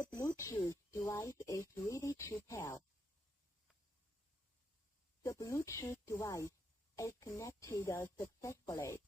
The Bluetooth device is ready to pair. The Bluetooth device is connected successfully.